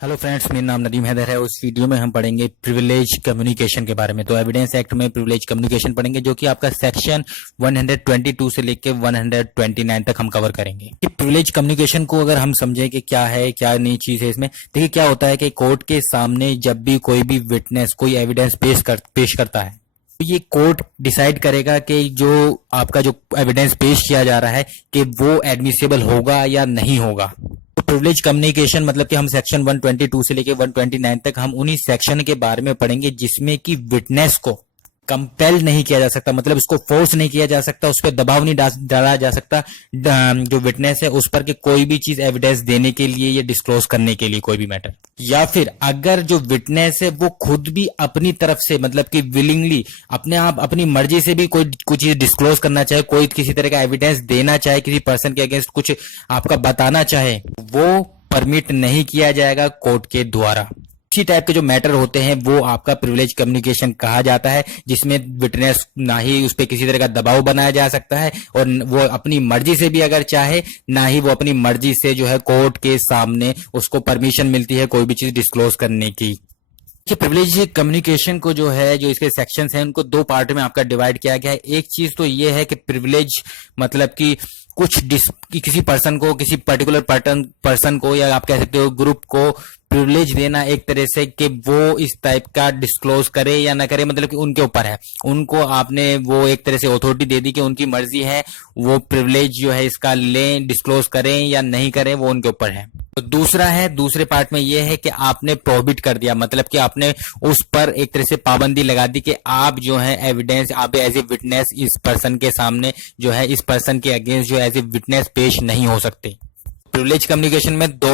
Hello friends, मेरा नाम नदीम हैदर है। उस वीडियो में हम पढ़ेंगे प्रिविलेज कम्युनिकेशन के बारे में। तो एविडेंस एक्ट में प्रिविलेज कम्युनिकेशन पढ़ेंगे, जो कि आपका सेक्शन 122 से लेके 129 तक हम कवर करेंगे। कि प्रिविलेज कम्युनिकेशन को अगर हम समझें कि क्या है, क्या नई चीज है इसमें, देखिए क्या होता है कि कोर्ट के सामने जब भी कोई भी विटनेस कोई एविडेंस पेश करता है, तो ये कोर्ट डिसाइड करेगा कि जो आपका जो एविडेंस पेश किया जा रहा है कि वो एडमिसेबल होगा या नहीं होगा। तो प्रिविलेज कम्युनिकेशन मतलब कि हम सेक्शन 122 से लेके 129 तक हम उन्हीं सेक्शन के बारे में पढ़ेंगे जिसमें कि विटनेस को कंपेल नहीं किया जा सकता, मतलब उसको फोर्स नहीं किया जा सकता, उस पर दबाव नहीं डाला जा सकता जो विटनेस है उस पर कि कोई भी चीज एविडेंस देने के लिए या डिस्क्लोज करने के लिए कोई भी मैटर, या फिर अगर जो विटनेस है वो खुद भी अपनी तरफ से मतलब कि विलिंगली अपने आप अपनी मर्जी से भी कोई कुछ चीज डिस्क्लोज करना चाहे, कोई किसी तरह का एविडेंस देना चाहे, किसी पर्सन के अगेंस्ट कुछ आपका बताना चाहे, वो परमिट नहीं किया जाएगा कोर्ट के द्वारा। इसी टाइप के जो मैटर होते हैं वो आपका प्रिविलेज कम्युनिकेशन कहा जाता है, जिसमें विटनेस ना ही उस पर किसी तरह का दबाव बनाया जा सकता है और वो अपनी मर्जी से भी अगर चाहे ना ही वो अपनी मर्जी से जो है कोर्ट के सामने उसको परमिशन मिलती है कोई भी चीज डिस्क्लोज करने की। प्रिविलेज कम्युनिकेशन को जो है, जो इसके सेक्शंस हैं उनको दो पार्ट में आपका डिवाइड किया गया है। एक चीज तो ये है कि प्रिविलेज मतलब कि किसी पर्सन को, किसी पर्टिकुलर पर्सन को या आप कह सकते हो ग्रुप को प्रिविलेज देना एक तरह से कि वो इस टाइप का डिस्क्लोज करे या ना करे, मतलब कि उनके ऊपर है। उनको आपने वो एक तरह से अथॉरिटी दे दी कि उनकी मर्जी है, वो प्रिविलेज जो है इसका लें, डिस्क्लोज करें या नहीं करें, वो उनके ऊपर है। तो दूसरे पार्ट में ये है कि आपने प्रोहिबिट कर दिया, मतलब कि आपने उस पर एक तरह से पाबंदी लगा दी कि आप जो है एविडेंस, आप एज ए विटनेस इस पर्सन के सामने जो है इस पर्सन के अगेंस्ट जो एज ए विटनेस पेश नहीं हो सकते। प्रिविलेज कम्युनिकेशन में दो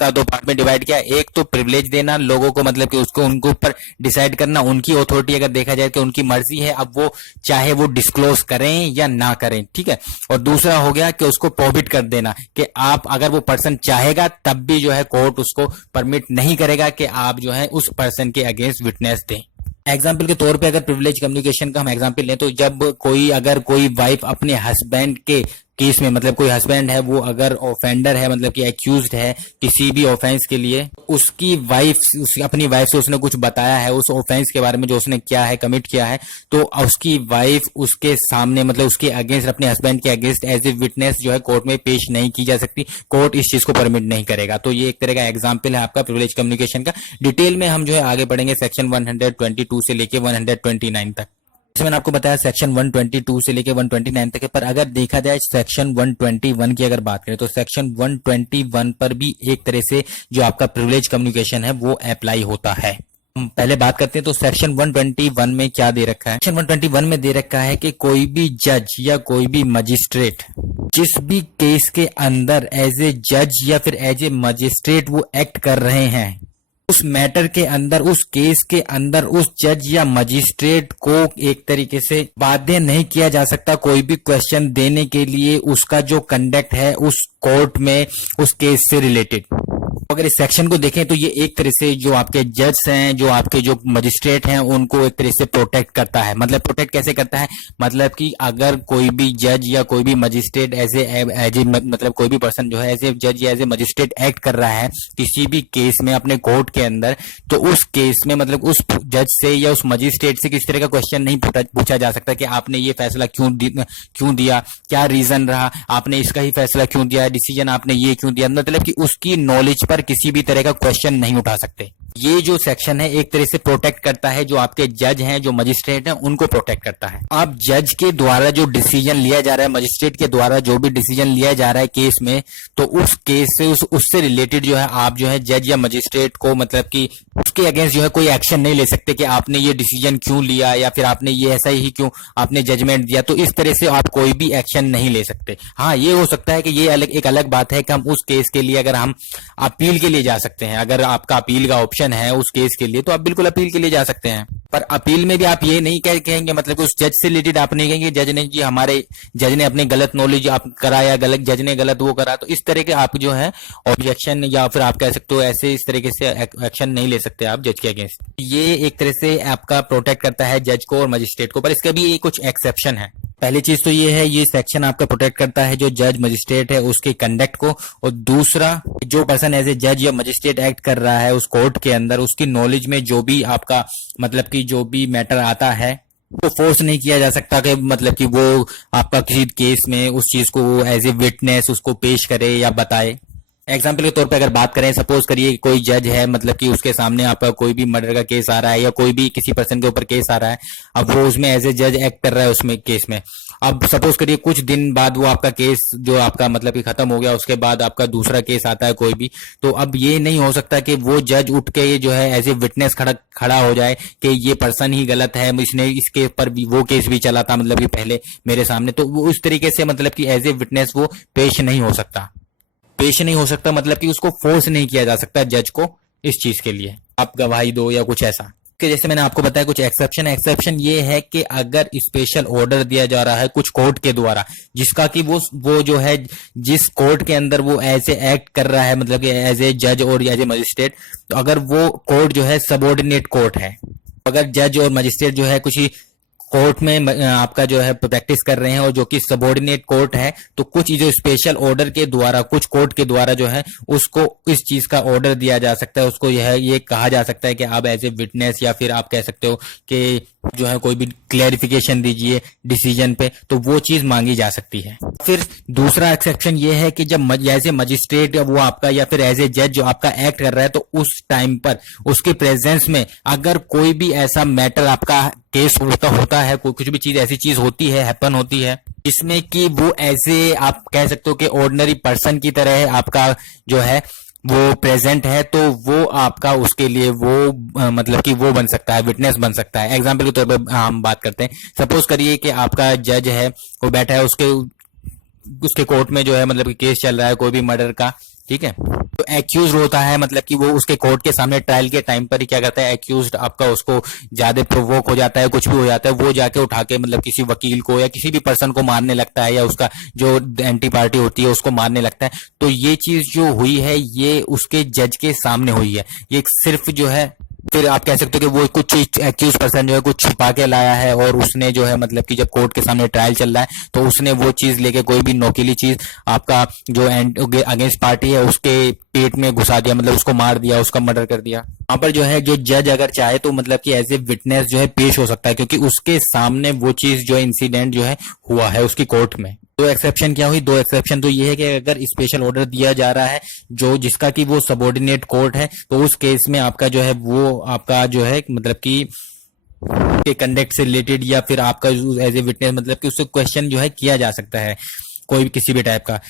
पार्ट में डिवाइड किया। एक तो प्रिविलेज देना लोगों को, मतलब कि उसको उनके ऊपर डिसाइड करना, उनकी अथॉरिटी अगर देखा जाए कि उनकी मर्जी है, अब वो चाहे वो डिस्क्लोज करें या ना करें, ठीक है। और दूसरा हो गया कि उसको प्रोहिबिट कर देना कि आप अगर वो पर्सन चाहेगा तब भी जो है कोर्ट उसको परमिट नहीं करेगा कि आप जो है उस पर्सन के अगेंस्ट विटनेस दें। एग्जाम्पल के तौर पे अगर प्रिविलेज कम्युनिकेशन का हम एग्जाम्पल लें तो जब अगर कोई वाइफ अपने हस्बैंड के केस में, मतलब कोई हस्बैंड है वो अगर ऑफेंडर है, मतलब कि एक्यूज्ड है किसी भी ऑफेंस के लिए, उसकी वाइफ अपनी वाइफ से उसने कुछ बताया है उस ऑफेंस के बारे में जो उसने किया है, कमिट किया है, तो उसकी वाइफ उसके सामने मतलब उसके अगेंस्ट, अपने हस्बैंड के अगेंस्ट एज ए विटनेस जो है कोर्ट में पेश नहीं की जा सकती। कोर्ट इस चीज को परमिट नहीं करेगा। तो ये एक तरह का एग्जाम्पल है आपका प्रिविलेज कम्युनिकेशन का। डिटेल में हम जो है आगे बढ़ेंगे सेक्शन 122 से लेके 129 तक। जैसे मैंने आपको बताया सेक्शन 122 से लेके 129 तक है, पर अगर देखा जाए सेक्शन 121 की अगर बात करें तो सेक्शन 121 पर भी एक तरह से जो आपका प्रिविलेज कम्युनिकेशन है वो अप्लाई होता है। हम पहले बात करते हैं तो सेक्शन 121 में क्या दे रखा है। सेक्शन 121 में दे रखा है कि कोई भी जज या कोई भी मजिस्ट्रेट जिस भी केस के अंदर एज ए जज या फिर एज ए मजिस्ट्रेट वो एक्ट कर रहे हैं, उस मैटर के अंदर, उस केस के अंदर उस जज या मजिस्ट्रेट को एक तरीके से बाध्य नहीं किया जा सकता कोई भी क्वेश्चन देने के लिए उसका जो कंडक्ट है उस कोर्ट में उस केस से रिलेटेड। अगर इस सेक्शन को देखें तो ये एक तरह से जो आपके जज हैं, जो आपके जो मजिस्ट्रेट हैं, उनको एक तरह से प्रोटेक्ट करता है। मतलब प्रोटेक्ट कैसे करता है, मतलब कि अगर कोई भी जज या कोई भी मजिस्ट्रेट एज ए मतलब कोई भी पर्सन जो है एज ए जज या एज ए मजिस्ट्रेट एक्ट कर रहा है किसी भी केस में अपने कोर्ट के अंदर, तो उस केस में मतलब उस जज से या उस मजिस्ट्रेट से किसी तरह का क्वेश्चन नहीं पूछा जा सकता कि आपने ये फैसला क्यों दिया, क्या रीजन रहा, आपने इसका ही फैसला क्यों दिया, डिसीजन आपने ये क्यों दिया, मतलब कि उसकी नॉलेज पर किसी भी तरह का क्वेश्चन नहीं उठा सकते। ये जो सेक्शन है एक तरह से प्रोटेक्ट करता है जो आपके जज हैं, जो मजिस्ट्रेट हैं, उनको प्रोटेक्ट करता है। आप जज के द्वारा जो डिसीजन लिया जा रहा है, मजिस्ट्रेट के द्वारा जो भी डिसीजन लिया जा रहा है केस में, तो उस केस से उससे रिलेटेड जो है आप जो है जज या मजिस्ट्रेट को मतलब कि उसके अगेंस्ट जो है कोई एक्शन नहीं ले सकते कि आपने ये डिसीजन क्यों लिया या फिर आपने ये ऐसा ही क्यों आपने जजमेंट दिया, तो इस तरह से आप कोई भी एक्शन नहीं ले सकते। हाँ, ये हो सकता है कि ये एक अलग बात है कि हम उस केस के लिए अगर हम अपील के लिए जा सकते हैं, अगर आपका अपील का ऑप्शन है उस केस के लिए तो आप बिल्कुल अपील के लिए जा सकते हैं। पर अपील में भी आप ये नहीं कहेंगे, मतलब कि उस जज से रिलेटेड आप नहीं कहेंगे जज ने जी हमारे जज ने अपने गलत नॉलेज आप कराया, गलत जज ने गलत वो करा, तो इस तरह के आप जो है ऑब्जेक्शन या फिर आप कह सकते हो ऐसे इस तरीके से एक्शन नहीं ले सकते आप जज के अगेंस्ट। ये एक तरह से आपका प्रोटेक्ट करता है जज को और मजिस्ट्रेट को, पर इसका भी कुछ एक्सेप्शन है। पहली चीज तो ये है, ये सेक्शन आपका प्रोटेक्ट करता है जो जज मजिस्ट्रेट है उसके कंडक्ट को, और दूसरा जो पर्सन एज ए जज या मजिस्ट्रेट एक्ट कर रहा है उस कोर्ट के अंदर, उसकी नॉलेज में जो भी आपका मतलब कि जो भी मैटर आता है तो फोर्स नहीं किया जा सकता कि मतलब कि वो आपका किसी केस में उस चीज को एज ए विटनेस उसको पेश करे या बताए। एग्जाम्पल के तौर पे अगर बात करें, सपोज करिए कोई जज है, मतलब कि उसके सामने आपका कोई भी मर्डर का केस आ रहा है या कोई भी किसी पर्सन के ऊपर केस आ रहा है, अब वो उसमें एज ए जज एक्ट कर रहा है उसमें केस में। अब सपोज करिए कुछ दिन बाद वो आपका केस जो आपका मतलब कि खत्म हो गया, उसके बाद आपका दूसरा केस आता है कोई भी, तो अब ये नहीं हो सकता कि वो जज उठ के ये जो है एज ए विटनेस खड़ा हो जाए कि ये पर्सन ही गलत है, इसने इसके पर भी वो केस भी चला था मतलब कि पहले मेरे सामने, तो वो उस तरीके से मतलब कि एज ए विटनेस वो पेश नहीं हो सकता, मतलब कि उसको फोर्स नहीं किया जा सकता जज को इस चीज के लिए आप गवाही दो या कुछ ऐसा। कि जैसे मैंने आपको बताया कुछ एक्सेप्शन ये है कि अगर स्पेशल ऑर्डर दिया जा रहा है कुछ कोर्ट के द्वारा, जिसका कि वो जो है जिस कोर्ट के अंदर वो ऐसे एक्ट कर रहा है मतलब कि एज ए जज और एज ए मजिस्ट्रेट, तो अगर वो कोर्ट जो है सबऑर्डिनेट कोर्ट है, अगर जज और मजिस्ट्रेट जो है कुछ कोर्ट में आपका जो है प्रैक्टिस कर रहे हैं और जो कि सबऑर्डिनेट कोर्ट है, तो कुछ जो स्पेशल ऑर्डर के द्वारा कुछ कोर्ट के द्वारा जो है उसको इस चीज का ऑर्डर दिया जा सकता है, उसको यह ये कहा जा सकता है कि आप एज ए विटनेस या फिर आप कह सकते हो कि जो है कोई भी क्लैरिफिकेशन दीजिए डिसीजन पे, तो वो चीज मांगी जा सकती है। फिर दूसरा एक्सेप्शन ये है कि जब एज ए मजिस्ट्रेट वो आपका या फिर एज ए जज जो आपका एक्ट कर रहा है, तो उस टाइम पर उसके प्रेजेंस में अगर कोई भी ऐसा मैटर आपका केस होता है, कुछ भी चीज ऐसी चीज होती है, हैपन होती है, जिसमें कि वो ऐसे आप कह सकते हो कि ऑर्डिनरी पर्सन की तरह आपका जो है वो प्रेजेंट है, तो वो आपका उसके लिए वो मतलब कि वो बन सकता है, विटनेस बन सकता है। एग्जाम्पल के तौर पे हम बात करते हैं, सपोज करिए कि आपका जज है वो बैठा है, उसके कोर्ट में जो है मतलब कि केस चल रहा है कोई भी मर्डर का, ठीक है, तो एक्यूज होता है मतलब कि वो उसके कोर्ट के सामने ट्रायल के टाइम पर ही क्या करता है, एक्यूज आपका उसको ज्यादा प्रोवोक हो जाता है, कुछ भी हो जाता है, वो जाके उठा के मतलब किसी वकील को या किसी भी पर्सन को मारने लगता है, या उसका जो एंटी पार्टी होती है उसको मारने लगता है। तो ये चीज जो हुई है ये उसके जज के सामने हुई है, ये सिर्फ जो है फिर आप कह सकते हो कि वो कुछ एक्यूज पर्सन जो है कुछ छुपा के लाया है, और उसने जो है मतलब कि जब कोर्ट के सामने ट्रायल चल रहा है तो उसने वो चीज लेके कोई भी नोकीली चीज आपका जो अगेंस्ट पार्टी है उसके पेट में घुसा दिया, मतलब उसको मार दिया, उसका मर्डर कर दिया। वहां पर जो है जो जज अगर चाहे तो मतलब कि एज ए विटनेस जो है पेश हो सकता है, क्योंकि उसके सामने वो चीज जो इंसिडेंट जो है हुआ है उसकी कोर्ट में। दो एक्सेप्शन क्या हुई, दो एक्सेप्शन तो ये है कि अगर स्पेशल ऑर्डर दिया जा रहा है जो जिसका कि वो सबऑर्डिनेट कोर्ट है, तो उस केस में आपका जो है वो आपका जो है मतलब कि के कंडक्ट से रिलेटेड या फिर आपका एज ए विटनेस मतलब कि उससे क्वेश्चन जो है किया जा सकता है कोई भी किसी भी टाइप का।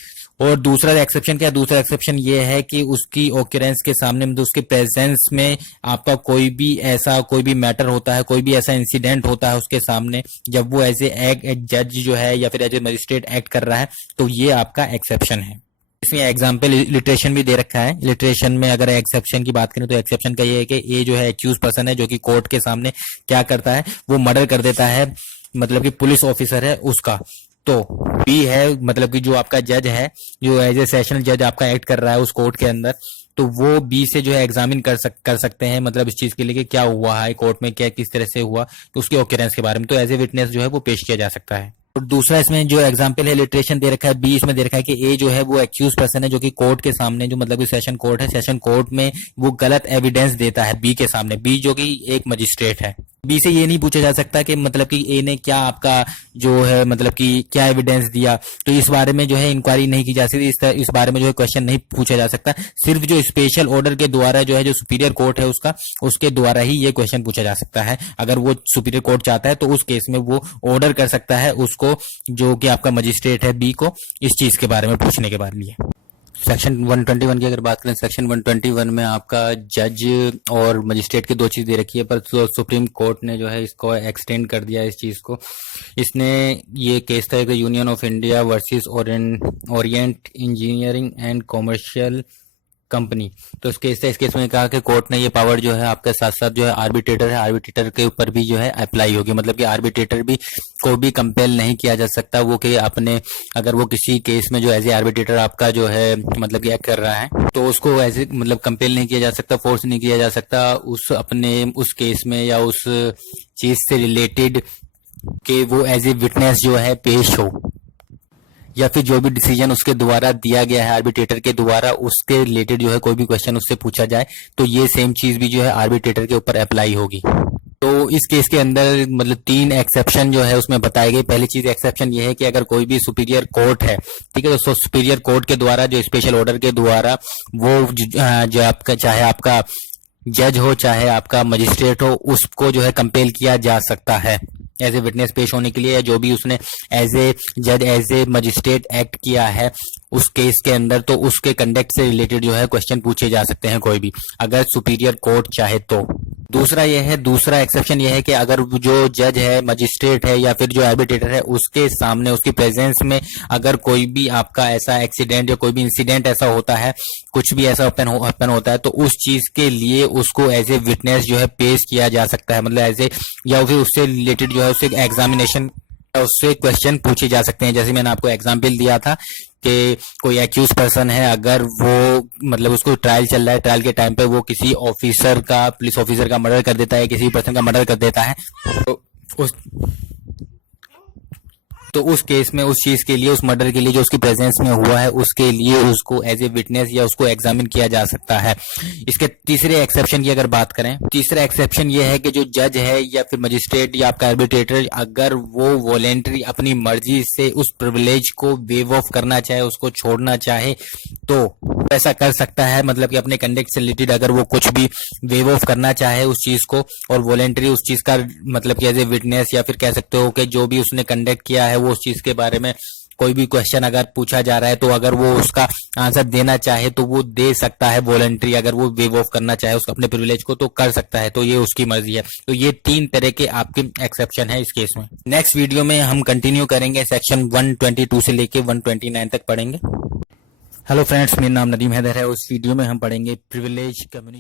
और दूसरा एक्सेप्शन क्या, दूसरा एक्सेप्शन ये है कि उसकी ऑक्यूरेंस के सामने मतलब उसके प्रेजेंस में आपका कोई भी मैटर होता है, कोई भी ऐसा इंसिडेंट होता है उसके सामने, जब वो एज ए जज जो है या फिर एज ए मजिस्ट्रेट एक्ट कर रहा है, तो ये आपका एक्सेप्शन है। इसमें एग्जाम्पल इलिट्रेशन भी दे रखा है। इलिट्रेशन में अगर एक्सेप्शन की बात करें तो एक्सेप्शन का ये है कि ये जो है एक्यूज पर्सन है जो कि कोर्ट के सामने क्या करता है, वो मर्डर कर देता है, मतलब कि पुलिस ऑफिसर है उसका, तो बी है मतलब कि जो आपका जज है जो एज ए सेशनल जज आपका एक्ट कर रहा है उस कोर्ट के अंदर, तो वो बी से जो है एग्जामिन कर सकते हैं मतलब इस चीज के लिए कि क्या हुआ है कोर्ट में, क्या किस तरह से हुआ, तो उसके ऑक्यूरेंस के बारे में, तो एज ए विटनेस जो है वो पेश किया जा सकता है। और दूसरा इसमें जो एग्जाम्पल है लिटरेशन दे रखा है, बी इसमें दे रखा है कि ए जो है वो एक्यूज पर्सन है जो कि कोर्ट के सामने जो मतलब सेशन कोर्ट है, सेशन कोर्ट में वो गलत एविडेंस देता है बी के सामने, बी जो कि एक मजिस्ट्रेट है। बी से ये नहीं पूछा जा सकता कि मतलब कि ए ने क्या आपका जो है मतलब कि क्या एविडेंस दिया, तो इस बारे में जो है इंक्वायरी नहीं की जा सकती, इस बारे में जो है क्वेश्चन नहीं पूछा जा सकता। सिर्फ जो स्पेशल ऑर्डर के द्वारा जो है जो सुपीरियर कोर्ट है उसके द्वारा ही ये क्वेश्चन पूछा जा सकता है। अगर वो सुपीरियर कोर्ट चाहता है तो उस केस में वो ऑर्डर कर सकता है उसको जो कि आपका मजिस्ट्रेट है बी को इस चीज के बारे में पूछने के बारे लिए। सेक्शन 121 की अगर बात करें, सेक्शन 121 में आपका जज और मजिस्ट्रेट की दो चीज दे रखी है, पर सुप्रीम कोर्ट ने जो है इसको एक्सटेंड कर दिया इस चीज को। इसने ये केस था कि union of India versus Orient engineering and commercial company, तो इस केस में कहा कि कोर्ट ने ये पावर जो है आपके साथ साथ जो है आर्बिट्रेटर के ऊपर भी जो है अप्लाई होगी, मतलब कि आर्बिट्रेटर भी को भी कंपेल नहीं किया जा सकता वो कि अपने अगर वो किसी केस में जो एज ए आर्बिट्रेटर आपका जो है मतलब कि एक्ट कर रहा है तो उसको एज ए मतलब कंपेल नहीं किया जा सकता, फोर्स नहीं किया जा सकता उस केस में या उस चीज से रिलेटेड कि वो एज ए विटनेस जो है पेश हो, या फिर जो भी डिसीजन उसके द्वारा दिया गया है आर्बिट्रेटर के द्वारा, उसके रिलेटेड जो है कोई भी क्वेश्चन उससे पूछा जाए, तो ये सेम चीज भी जो है आर्बिट्रेटर के ऊपर अप्लाई होगी। तो इस केस के अंदर मतलब 3 एक्सेप्शन जो है उसमें बताई गई। पहली चीज एक्सेप्शन ये है कि अगर कोई भी सुपीरियर कोर्ट है, ठीक है, तो सुपीरियर कोर्ट के द्वारा जो स्पेशल ऑर्डर के द्वारा वो जो आपका चाहे आपका जज हो चाहे आपका मजिस्ट्रेट हो, उसको जो है कंपेल किया जा सकता है एज ए विटनेस पेश होने के लिए, या जो भी उसने एज ए जज एज ए मजिस्ट्रेट एक्ट किया है उस केस के अंदर, तो उसके कंडक्ट से रिलेटेड जो है क्वेश्चन पूछे जा सकते हैं कोई भी, अगर सुपीरियर कोर्ट चाहे तो। दूसरा एक्सेप्शन ये है कि अगर जो जज है, मजिस्ट्रेट है या फिर जो आर्बिट्रेटर है, उसके सामने उसकी प्रेजेंस में अगर कोई भी आपका ऐसा एक्सीडेंट या कोई भी इंसिडेंट ऐसा होता है, कुछ भी ऐसा ओपन होता है, तो उस चीज के लिए उसको एज ए विटनेस जो है पेश किया जा सकता है, मतलब एज ए, या फिर उससे रिलेटेड जो है उससे एग्जामिनेशन, उससे क्वेश्चन पूछे जा सकते हैं। जैसे मैंने आपको एग्जाम्पल दिया था कि कोई एक्यूज पर्सन है, अगर वो मतलब उसको ट्रायल चल रहा है, ट्रायल के टाइम पे वो किसी ऑफिसर का, पुलिस ऑफिसर का मर्डर कर देता है, किसी पर्सन का मर्डर कर देता है, तो उस केस में उस चीज के लिए, उस मर्डर के लिए जो उसकी प्रेजेंस में हुआ है, उसके लिए उसको एज ए विटनेस या उसको एग्जामिन किया जा सकता है। इसके तीसरे एक्सेप्शन की अगर बात करें, तीसरा एक्सेप्शन ये है कि जो जज है या फिर मजिस्ट्रेट या आपका आर्बिट्रेटर, अगर वो वॉलेंटरी अपनी मर्जी से उस प्रिविलेज को वेव ऑफ करना चाहे, उसको छोड़ना चाहे, तो ऐसा कर सकता है। मतलब कि अपने कंडक्ट से रिलेटेड अगर वो कुछ भी वेव ऑफ करना चाहे उस चीज को, और वॉलेंटरी उस चीज का मतलब कि एज ए विटनेस, या फिर कह सकते हो कि जो भी उसने कंडक्ट किया है वो उस चीज के बारे में कोई भी क्वेश्चन अगर पूछा जा रहा है, तो अगर वो उसका आंसर देना चाहे तो वो दे सकता है वॉलंटरी, अगर वो वेव ऑफ करना चाहे उसको अपने प्रिविलेज को तो कर सकता है, तो ये उसकी मर्जी है। तो ये 3 तरह के आपके एक्सेप्शन है इस केस में। नेक्स्ट वीडियो में हम कंटिन्यू करेंगे, सेक्शन 122 से लेके 129 तक पढ़ेंगे। हेलो फ्रेंड्स, मेरा नाम नदीम हैदर है। उस वीडियो में हम पढ़ेंगे प्रिविलेज कम्युनिकेशन।